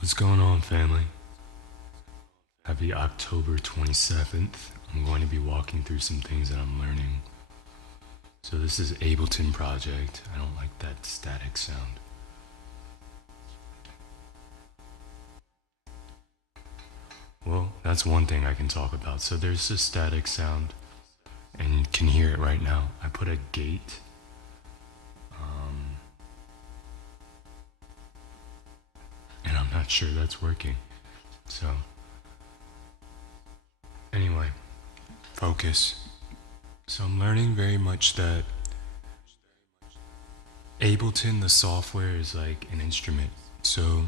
What's going on, family? Happy October 27th. I'm going to be walking through some things that I'm learning. So, this is Ableton Project. I don't like that static sound. Well, that's one thing I can talk about. So, there's a static sound, and you can hear it right now. I put a gate. And I'm not sure that's working. So, anyway, focus. So, I'm learning very much that Ableton, the software, is like an instrument. So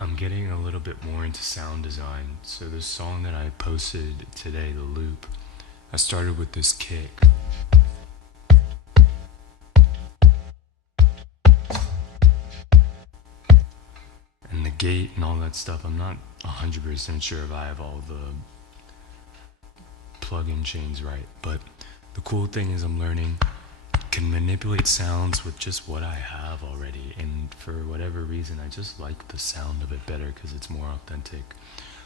I'm getting a little bit more into sound design. So the song that I posted today, The Loop, I started with this kick. And the gate and all that stuff, I'm not 100% sure if I have all the plug-in chains right. But the cool thing is I'm learning can manipulate sounds with just what I have already, and for whatever reason I just like the sound of it better because it's more authentic.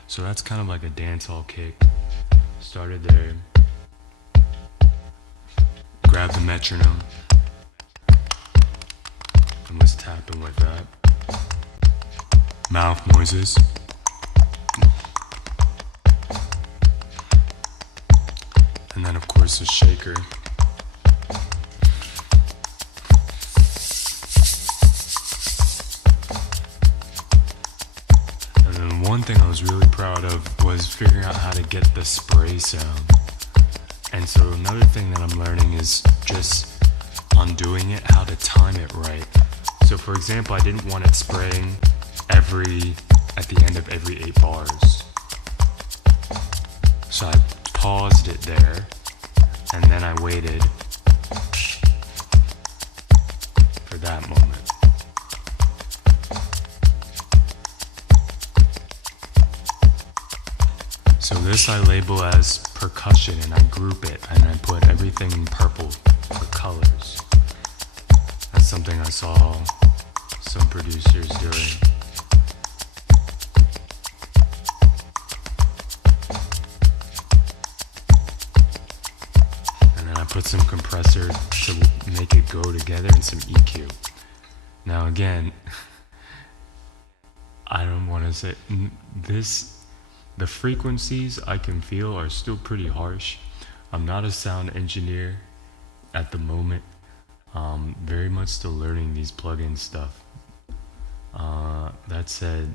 So that's kind of like a dancehall kick. Started there, grabbed the metronome and was tapping with that. Mouth noises. And then of course a shaker. One thing I was really proud of was figuring out how to get the spray sound. And so another thing that I'm learning is just on doing it, how to time it right. So for example, I didn't want it spraying at the end of every 8 bars. So I paused it there, and then I waited for that moment. So this I label as percussion, and I group it, and I put everything in purple for colors. That's something I saw some producers doing. And then I put some compressor to make it go together and some EQ. Now again, I don't want to say this. The frequencies I can feel are still pretty harsh. I'm not a sound engineer at the moment. Very much still learning these plugin stuff. That said,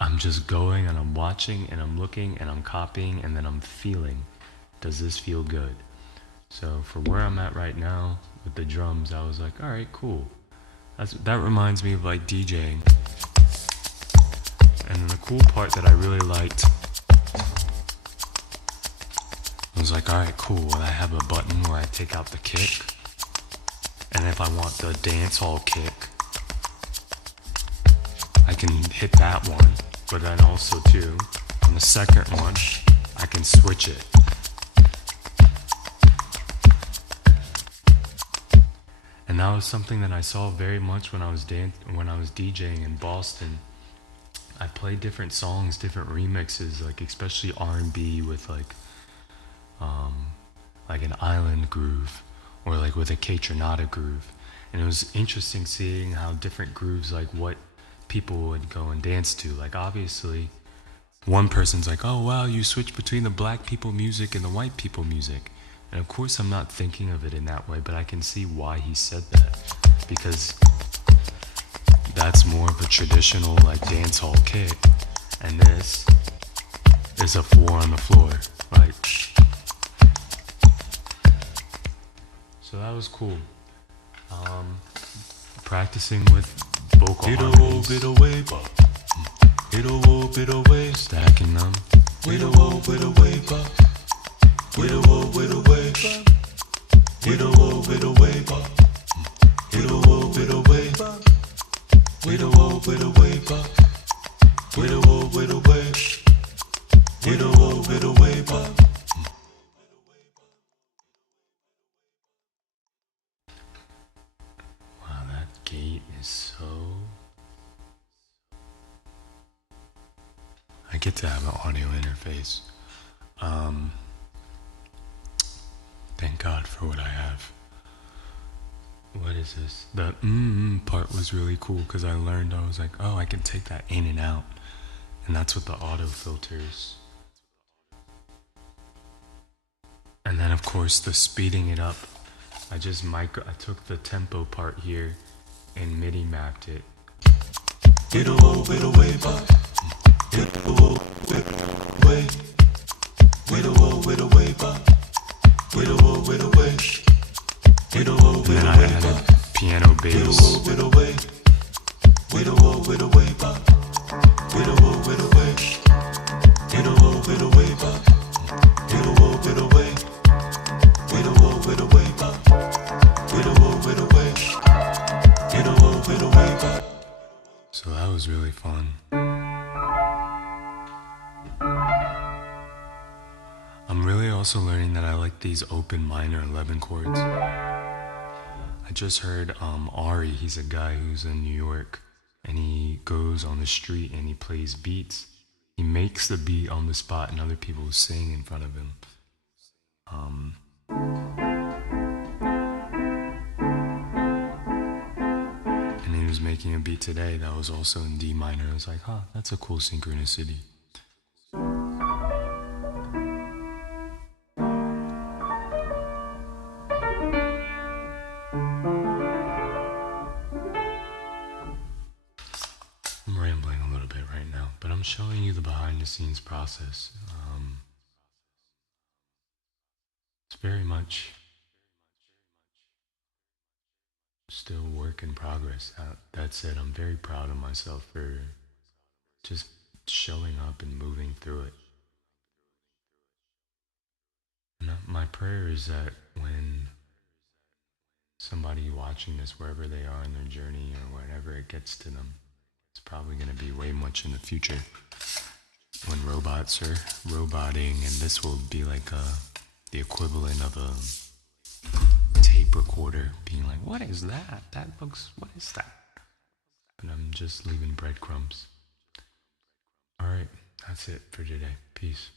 I'm just going and I'm watching and I'm looking and I'm copying and then I'm feeling. Does this feel good? So for where I'm at right now with the drums, I was like, all right, cool. That reminds me of like DJing. And then the cool part that I really liked was like, alright, cool, well, I have a button where I take out the kick. And if I want the dancehall kick, I can hit that one. But then also too, on the second one, I can switch it. And that was something that I saw very much when I was DJing in Boston. I played different songs, different remixes, like especially R&B with like an island groove, or like with a Kaytranada groove. And it was interesting seeing how different grooves, like what people would go and dance to. Like obviously, one person's like, oh wow, you switch between the black people music and the white people music. And of course I'm not thinking of it in that way, but I can see why he said that. Because that's more of a traditional like dancehall kick, and this is a 4 on the floor, right? So that was cool. Practicing with vocal harmonies, stacking them, Wow, that gate is so get to have an audio interface. Thank God for what I have. What is this? The part was really cool because I learned, I was like, oh, I can take that in and out. And that's what the auto filters. And then of course the speeding it up. I took the tempo part here and MIDI mapped it. And then I added piano bass. So that was really fun. I'm really also learning that I like these open minor 11 chords. I just heard Ari, he's a guy who's in New York, and he goes on the street and he plays beats. He makes the beat on the spot and other people sing in front of him. And he was making a beat today that was also in D minor. I was like, huh, that's a cool synchronicity. I'm rambling a little bit right now, but I'm showing you the behind the scenes process. It's very much still work in progress. That said, I'm very proud of myself for just showing up and moving through it. And my prayer is that when somebody watching this, wherever they are in their journey or wherever it gets to them, it's probably going to be way much in the future when robots are roboting, and this will be like the equivalent of a tape recorder being like, what is that? What is that? And I'm just leaving breadcrumbs. All right, that's it for today. Peace.